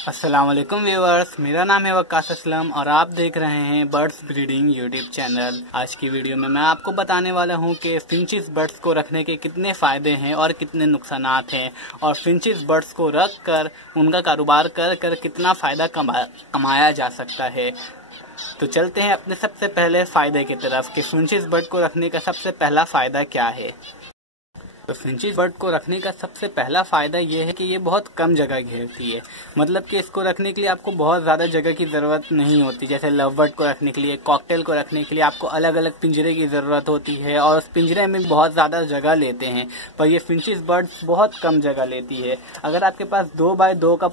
अस्सलाम वालेकुम व्यूअर्स, मेरा नाम है वक्कास असलम और आप देख रहे हैं बर्ड्स ब्रीडिंग यूट्यूब चैनल। आज की वीडियो में मैं आपको बताने वाला हूं कि फिंचिस बर्ड्स को रखने के कितने फ़ायदे हैं और कितने नुकसानात हैं, और फिंचिस बर्ड्स को रख कर उनका कारोबार कर कर कितना फ़ायदा कमाया जा सकता है। तो चलते हैं अपने सबसे पहले फ़ायदे की तरफ कि फिंचिस बर्ड को रखने का सबसे पहला फ़ायदा क्या है। तो फिंचिस बर्ड को रखने का सबसे पहला फ़ायदा ये है कि ये बहुत कम जगह घेरती है। मतलब कि इसको रखने के लिए आपको बहुत ज़्यादा जगह की ज़रूरत नहीं होती। जैसे लव बर्ड को रखने के लिए, कॉकटेल को रखने के लिए आपको अलग अलग पिंजरे की ज़रूरत होती है और उस पिंजरे में बहुत ज़्यादा जगह लेते हैं, पर ये फिंचिस बर्ड्स बहुत कम जगह लेती है। अगर आपके पास 2x2 का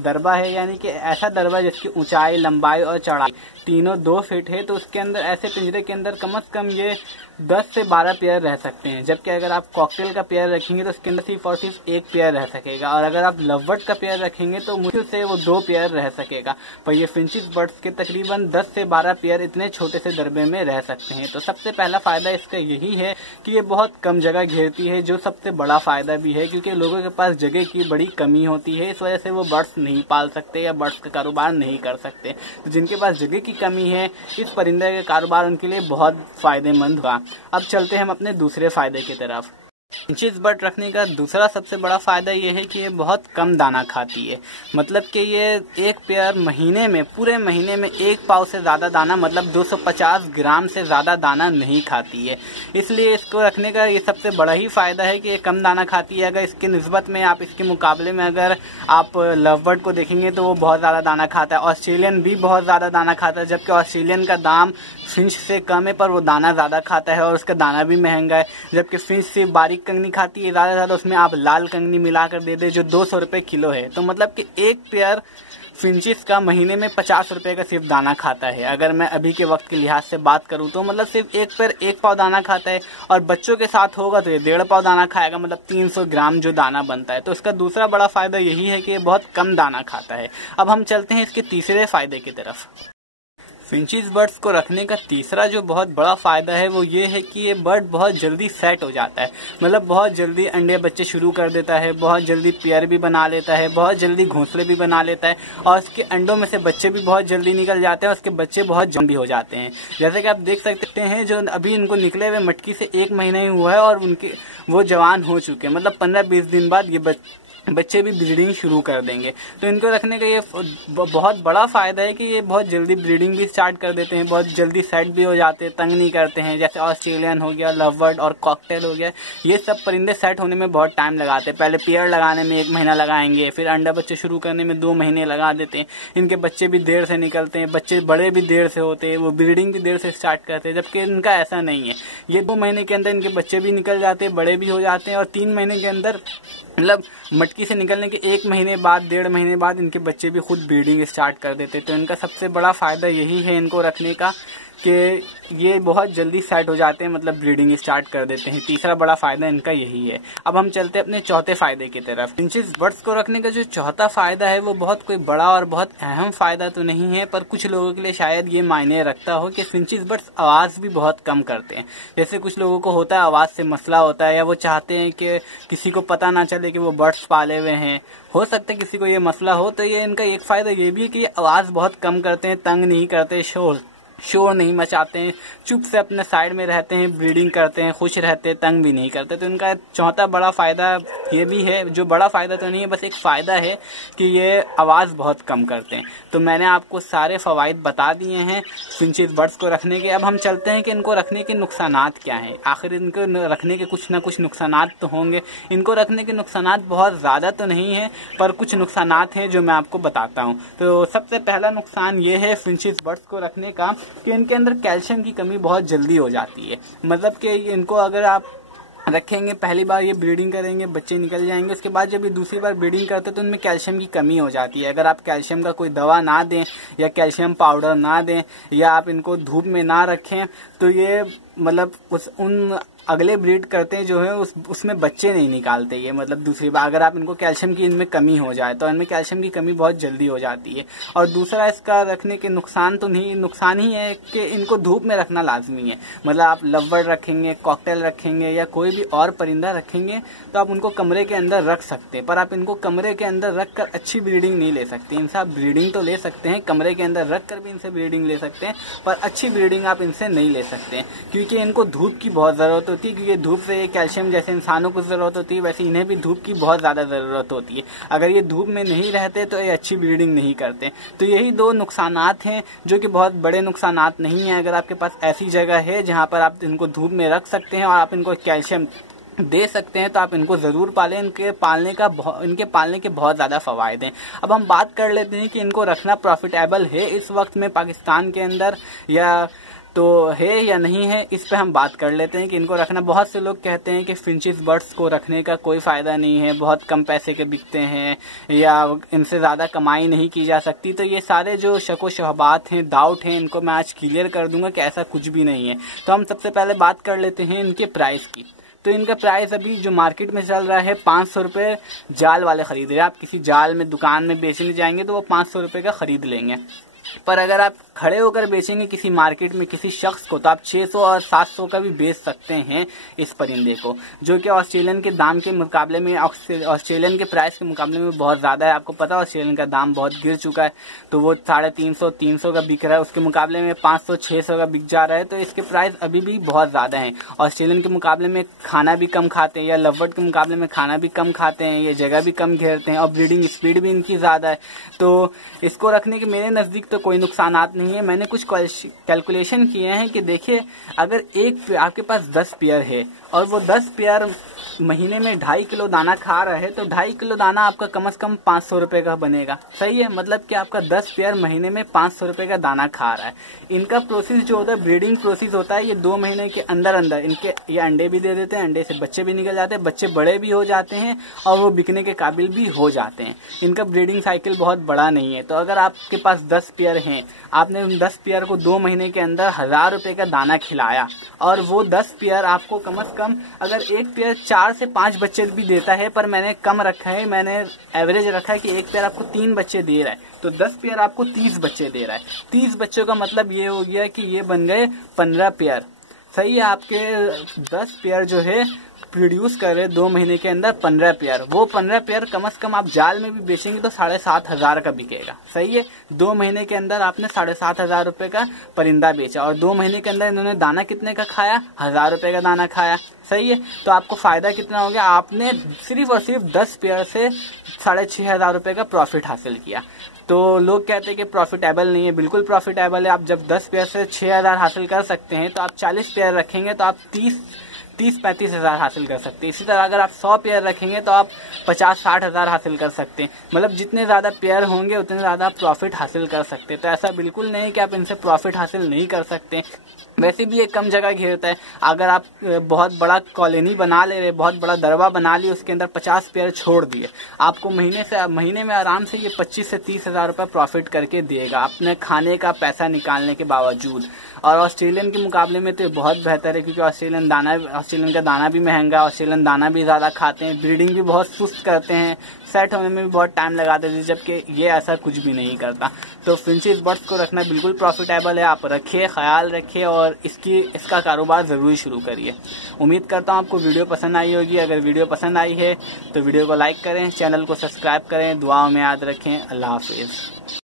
दरबा है, यानी कि ऐसा दरबा जिसकी ऊंचाई, लंबाई और चौड़ाई तीनों 2 फीट है, तो उसके अंदर ऐसे पिंजरे के अंदर कम से कम ये 10 से 12 पेयर रह सकते हैं। जबकि अगर आप कॉकटेल का पेयर रखेंगे तो उसके अंदर सिर्फ और सिर्फ 1 पेयर रह सकेगा, और अगर आप लव बर्ड का पेयर रखेंगे तो मुश्किल से वो 2 पेयर रह सकेगा। पर ये फिंचिस बर्ड्स के तकरीबन 10 से 12 पेयर इतने छोटे से दरबे में रह सकते हैं। तो सबसे पहला फ़ायदा इसका यही है कि ये बहुत कम जगह घेरती है, जो सबसे बड़ा फ़ायदा भी है, क्योंकि लोगों के पास जगह की बड़ी कमी होती है। इस वजह से वो बर्ड्स नहीं पाल सकते या बर्ड्स का कारोबार नहीं कर सकते। तो जिनके पास जगह की कमी है, इस परिंदे का कारोबार उनके लिए बहुत फ़ायदेमंद हुआ। अब चलते हैं हम अपने दूसरे फ़ायदे की तरफ। फिंचिस बर्ड रखने का दूसरा सबसे बड़ा फ़ायदा ये है कि ये बहुत कम दाना खाती है। मतलब कि ये एक पेयर महीने में, पूरे महीने में 1 पाव से ज़्यादा दाना, मतलब 250 ग्राम से ज़्यादा दाना नहीं खाती है। इसलिए इसको रखने का ये सबसे बड़ा ही फ़ायदा है कि ये कम दाना खाती है। अगर इसके निस्बत में आप, इसके मुकाबले में अगर आप लव बर्ड को देखेंगे तो वो बहुत ज़्यादा दाना खाता है। ऑस्ट्रेलियन भी बहुत ज़्यादा दाना खाता है, जबकि ऑस्ट्रेलियन का दाम फिंच से कम है, पर वो दाना ज़्यादा खाता है और उसका दाना भी महंगा है। जबकि फिंच सिर्फ बारीक कंगनी खाती है, ज़्यादा उसमें आप लाल कंगनी मिलाकर दे दे, जो 200 रुपये किलो है। तो मतलब कि एक पेयर फिंचिस का महीने में 50 रुपये का सिर्फ दाना खाता है। अगर मैं अभी के वक्त के लिहाज से बात करूं तो मतलब सिर्फ एक पेयर 1 पाव दाना खाता है, और बच्चों के साथ होगा तो ये 1.5 पाव दाना खाएगा, मतलब 300 ग्राम जो दाना बनता है। तो इसका दूसरा बड़ा फ़ायदा यही है कि ये बहुत कम दाना खाता है। अब हम चलते हैं इसके तीसरे फ़ायदे की तरफ। फिंचिस बर्ड्स को रखने का तीसरा जो बहुत बड़ा फ़ायदा है वो ये है कि ये बर्ड बहुत जल्दी सेट हो जाता है। मतलब बहुत जल्दी अंडे बच्चे शुरू कर देता है, बहुत जल्दी पेयर भी बना लेता है, बहुत जल्दी घोंसले भी बना लेता है, और उसके अंडों में से बच्चे भी बहुत जल्दी निकल जाते हैं। उसके बच्चे बहुत जल्दी भी हो जाते हैं। जैसे कि आप देख सकते हैं, जो अभी इनको निकले हुए मटकी से 1 महीना ही हुआ है और उनके वो जवान हो चुके हैं। मतलब 15-20 दिन बाद ये बच्चे भी ब्रीडिंग शुरू कर देंगे। तो इनको रखने का ये बहुत बड़ा फ़ायदा है कि ये बहुत जल्दी ब्रीडिंग भी स्टार्ट कर देते हैं, बहुत जल्दी सेट भी हो जाते हैं, तंग नहीं करते हैं। जैसे ऑस्ट्रेलियन हो गया, लव बर्ड और कॉकटेल हो गया, ये सब परिंदे सेट होने में बहुत टाइम लगाते हैं। पहले पेयर लगाने में 1 महीना लगाएंगे, फिर अंडा बच्चे शुरू करने में 2 महीने लगा देते हैं। इनके बच्चे भी देर से निकलते हैं, बच्चे बड़े भी देर से होते हैं, वो ब्रीडिंग भी देर से स्टार्ट करते हैं। जबकि इनका ऐसा नहीं है, ये 2 महीने के अंदर इनके बच्चे भी निकल जाते हैं, बड़े भी हो जाते हैं, और 3 महीने के अंदर, मतलब मटकी से निकलने के 1 महीने बाद, 1.5 महीने बाद इनके बच्चे भी खुद ब्रीडिंग स्टार्ट कर देते। तो इनका सबसे बड़ा फ़ायदा यही है इनको रखने का कि ये बहुत जल्दी सेट हो जाते हैं, मतलब ब्रीडिंग स्टार्ट कर देते हैं। तीसरा बड़ा फ़ायदा इनका यही है। अब हम चलते हैं अपने चौथे फ़ायदे की तरफ। फिंचिस बर्ड्स को रखने का जो चौथा फ़ायदा है वो बहुत कोई बड़ा और बहुत अहम फ़ायदा तो नहीं है, पर कुछ लोगों के लिए शायद ये मायने रखता हो कि फिंचिस बर्ड्स आवाज़ भी बहुत कम करते हैं। जैसे कुछ लोगों को होता है आवाज़ से मसला होता है, या वो चाहते हैं कि किसी को पता ना चले कि वो बर्ड्स पाले हुए हैं। हो सकता है किसी को ये मसला हो, तो ये इनका एक फ़ायदा ये भी है कि ये आवाज़ बहुत कम करते हैं, तंग नहीं करते, शोर नहीं मचाते हैं, चुप से अपने साइड में रहते हैं, ब्रीडिंग करते हैं, खुश रहते हैं, तंग भी नहीं करते। तो इनका चौथा बड़ा फ़ायदा ये भी है, जो बड़ा फ़ायदा तो नहीं है, बस एक फ़ायदा है कि ये आवाज़ बहुत कम करते हैं। तो मैंने आपको सारे फ़वाइद बता दिए हैं फिंचिस बर्ड्स को रखने के। अब हम चलते हैं कि इनको रखने के नुकसानात क्या हैं। आखिर इनको रखने के कुछ ना कुछ नुकसानात तो होंगे। इनको रखने के नुकसानात बहुत ज़्यादा तो नहीं है, पर कुछ नुकसानात हैं जो मैं आपको बताता हूँ। तो सबसे पहला नुकसान ये है फिंचिस बर्ड्स को रखने का कि इनके अंदर कैल्शियम की कमी बहुत जल्दी हो जाती है। मतलब कि इनको अगर आप रखेंगे, पहली बार ये ब्रीडिंग करेंगे, बच्चे निकल जाएंगे, उसके बाद जब ये दूसरी बार ब्रीडिंग करते हैं तो उनमें कैल्शियम की कमी हो जाती है। अगर आप कैल्शियम का कोई दवा ना दें या कैल्शियम पाउडर ना दें या आप इनको धूप में ना रखें, तो ये मतलब उन अगले ब्रीड करते हैं जो है उसमें बच्चे नहीं निकालते ये। मतलब दूसरी बात, अगर आप इनको कैल्शियम की इनमें कमी हो जाए तो इनमें कैल्शियम की कमी बहुत जल्दी हो जाती है। और दूसरा इसका रखने के नुकसान तो नहीं, नुकसान ही है कि इनको धूप में रखना लाजमी है। मतलब आप लव रखेंगे, कॉकटेल रखेंगे या कोई भी और परिंदा रखेंगे तो आप उनको कमरे के अंदर रख सकते हैं, पर आप इनको कमरे के अंदर रख कर अच्छी ब्रीडिंग नहीं ले सकते। इनसे आप ब्रीडिंग तो ले सकते हैं, कमरे के अंदर रख कर भी इनसे ब्रीडिंग ले सकते हैं, पर अच्छी ब्रीडिंग आप इनसे नहीं ले सकते हैं, क्योंकि इनको धूप की बहुत ज़रूरत होती है। क्योंकि धूप से ये कैल्शियम जैसे इंसानों को ज़रूरत होती है वैसे इन्हें भी धूप की बहुत ज़्यादा ज़रूरत होती है। अगर ये धूप में नहीं रहते तो ये अच्छी ब्रीडिंग नहीं करते। तो यही दो नुकसानात हैं, जो कि बहुत बड़े नुकसानात नहीं हैं। अगर आपके पास ऐसी जगह है जहाँ पर आप इनको धूप में रख सकते हैं और आप इनको कैल्शियम दे सकते हैं तो आप इनको ज़रूर पालें। इनके पालने के बहुत ज़्यादा फ़वायदे हैं। अब हम बात कर लेते हैं कि इनको रखना प्रॉफिटेबल है इस वक्त में पाकिस्तान के अंदर या तो है या नहीं है। इस पे हम बात कर लेते हैं कि इनको रखना। बहुत से लोग कहते हैं कि फिंचिस बर्ड्स को रखने का कोई फ़ायदा नहीं है, बहुत कम पैसे के बिकते हैं या इनसे ज़्यादा कमाई नहीं की जा सकती। तो ये सारे जो शक व शुबहात हैं, डाउट हैं, इनको मैं आज क्लियर कर दूंगा कि ऐसा कुछ भी नहीं है। तो हम सबसे पहले बात कर लेते हैं इनके प्राइस की। तो इनका प्राइस अभी जो मार्केट में चल रहा है 500 रुपये जाल वाले खरीद रहे हैं। आप किसी जाल में दुकान में बेचने जाएंगे तो वो 500 रुपये का खरीद लेंगे, पर अगर आप खड़े होकर बेचेंगे किसी मार्केट में किसी शख्स को तो आप 600 और 700 का भी बेच सकते हैं इस परिंदे को, जो कि ऑस्ट्रेलियन के दाम के मुकाबले में, ऑस्ट्रेलियन के प्राइस के मुकाबले में बहुत ज़्यादा है। आपको पता है ऑस्ट्रेलियन का दाम बहुत गिर चुका है, तो वो 350-300 का बिक रहा है, उसके मुकाबले में 500-600 का बिक जा रहा है। तो इसके प्राइस अभी भी बहुत ज़्यादा हैं। ऑस्ट्रेलियन के मुकाबले में खाना भी कम खाते हैं, या लवबर्ड के मुकाबले में खाना भी कम खाते हैं, ये जगह भी कम घेरते हैं और ब्रीडिंग स्पीड भी इनकी ज़्यादा है। तो इसको रखने के मेरे नज़दीक तो कोई नुकसानात नहीं है। मैंने कुछ कैलकुलेशन किए हैं कि देखिए, अगर आपके पास 10 पेयर है और वो 10 पेयर महीने में 2.5 किलो दाना खा रहा है, तो 2.5 किलो दाना आपका कम से कम 500 रुपये का बनेगा। सही है, मतलब कि आपका 10 पेयर महीने में 500 रुपये का दाना खा रहा है। इनका प्रोसेस जो होता है, ब्रीडिंग प्रोसेस होता है, ये 2 महीने के अंदर इनके ये अंडे भी दे देते हैं, अंडे से बच्चे भी निकल जाते हैं, बच्चे बड़े भी हो जाते हैं और वो बिकने के काबिल भी हो जाते हैं। इनका ब्रीडिंग साइकिल बहुत बड़ा नहीं है। तो अगर आपके पास 10 पेयर हैं, आपने उन 10 पेयर को 2 महीने के अंदर 1000 रुपये का दाना खिलाया और वो 10 पेयर आपको कम से कम, अगर एक पेयर 4 से 5 बच्चे भी देता है, पर मैंने कम रखा है, मैंने एवरेज रखा है कि एक पेयर आपको 3 बच्चे दे रहा है, तो 10 पेयर आपको 30 बच्चे दे रहा है। 30 बच्चों का मतलब ये हो गया कि ये बन गए 15 पेयर। सही है, आपके 10 पेयर जो है प्रोड्यूस कर रहे 2 महीने के अंदर 15 पेयर। वो 15 पेयर कम से कम आप जाल में भी बेचेंगे तो 7,500 का बिकेगा। सही है, 2 महीने के अंदर आपने 7,500 रुपये का परिंदा बेचा और 2 महीने के अंदर इन्होंने दाना कितने का खाया, 1000 रुपये का दाना खाया। सही है, तो आपको फायदा कितना हो गया, आपने सिर्फ और सिर्फ 10 पेयर से 6,500 रुपये का प्रॉफिट हासिल किया। तो लोग कहते हैं कि प्रॉफिटेबल नहीं है, बिल्कुल प्रॉफिटेबल है। आप जब 10 पेयर से 6,000 हासिल कर सकते हैं तो आप 40 पेयर रखेंगे तो आप 30-35 हज़ार हासिल कर सकते हैं। इसी तरह अगर आप 100 पेयर रखेंगे तो आप 50-60 हज़ार हासिल कर सकते हैं। मतलब जितने ज़्यादा पेयर होंगे उतने ज़्यादा आप प्रॉफिट हासिल कर सकते हैं। तो ऐसा बिल्कुल नहीं कि आप इनसे प्रॉफिट हासिल नहीं कर सकते। वैसे भी ये कम जगह घेरता है। अगर आप बहुत बड़ा कॉलोनी बना ले रहे, बहुत बड़ा दरवा बना लिए, उसके अंदर 50 पेयर छोड़ दिए, आपको महीने में आराम से ये 25 से 30 हज़ार रुपये प्रॉफिट करके देगा अपने खाने का पैसा निकालने के बावजूद। और ऑस्ट्रेलियन के मुकाबले में तो ये बहुत बेहतर है, क्योंकि ऑस्ट्रेलियन का दाना भी महंगा है, ऑस्ट्रेलियन दाना भी ज़्यादा खाते हैं, ब्रीडिंग भी बहुत सुस्त करते हैं, सेट होने में भी बहुत टाइम लगा देते हैं, जबकि ये ऐसा कुछ भी नहीं करता। तो फिंचिस बर्ड्स को रखना बिल्कुल प्रॉफिटेबल है। आप रखिए, ख्याल रखिए और इसका कारोबार ज़रूर शुरू करिए। उम्मीद करता हूँ आपको वीडियो पसंद आई होगी। अगर वीडियो पसंद आई है तो वीडियो को लाइक करें, चैनल को सब्सक्राइब करें, दुआओं में याद रखें। अल्लाह हाफिज़।